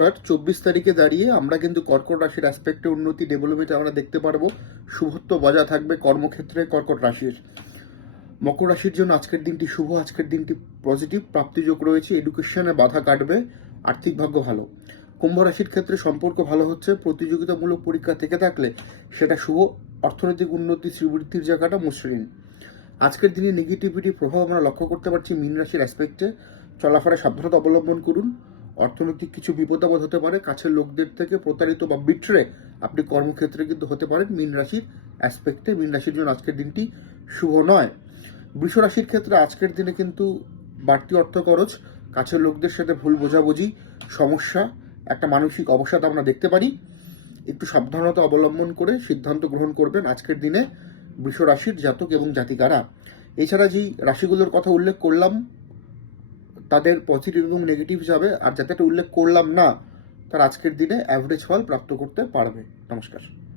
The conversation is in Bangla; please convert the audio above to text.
24 তারিখে দাঁড়িয়ে আমরা কিন্তু কর্কট রাশির অ্যাসপেক্টে উন্নতি ডেভেলপমেন্ট আমরা দেখতে পারবো। শুভত্ব বজায় থাকবে কর্মক্ষেত্রে কর্কট রাশির। মকর রাশির জন্য আজকের দিনটি শুভ, আজকের দিনটি পজিটিভ, প্রাপ্তিযোগ রয়েছে, এডুকেশনে বাধা কাটবে, আর্থিক ভাগ্য ভালো। কুম্ভ রাশির ক্ষেত্রে সম্পর্ক ভালো হচ্ছে, প্রতিযোগিতামূলক পরীক্ষা থেকে থাকলে সেটা শুভ, অর্থনৈতিক উন্নতি শ্রীবৃদ্ধির জায়গাটা মসৃণ। আজকের দিনে নেগেটিভিটি প্রভাব আমরা লক্ষ্য করতে পারছি মীন রাশির অ্যাসপেক্টে। চলাফেরায় সাবধানতা অবলম্বন করুন। অর্থনৈতিক কিছু বিপদ আপদ হতে পারে, কাছের লোকদের থেকে প্রতারিত বা বিট্রে আপনি কর্মক্ষেত্রে কিন্তু হতে পারেন মীন রাশির অ্যাসপেক্টে। মীন রাশির জন্য আজকের দিনটি শুভ নয়। বৃষ রাশির ক্ষেত্রে আজকের দিনে কিন্তু বাড়তি অর্থ খরচ, কাছের লোকদের সাথে ভুল বোঝাবুঝি, সমস্যা, একটা মানসিক অবসাদ আমরা দেখতে পারি। একটু সাবধানতা অবলম্বন করে সিদ্ধান্ত গ্রহণ করবেন আজকের দিনে বৃষ রাশির জাতক এবং জাতিকারা। এছাড়া যেই রাশিগুলোর কথা উল্লেখ করলাম তাদের পজিটিভ এবং নেগেটিভ যাবে, আর যাতে উল্লেখ করলাম না তার আজকের দিনে অ্যাভারেজ ফল প্রাপ্ত করতে পারবে। নমস্কার।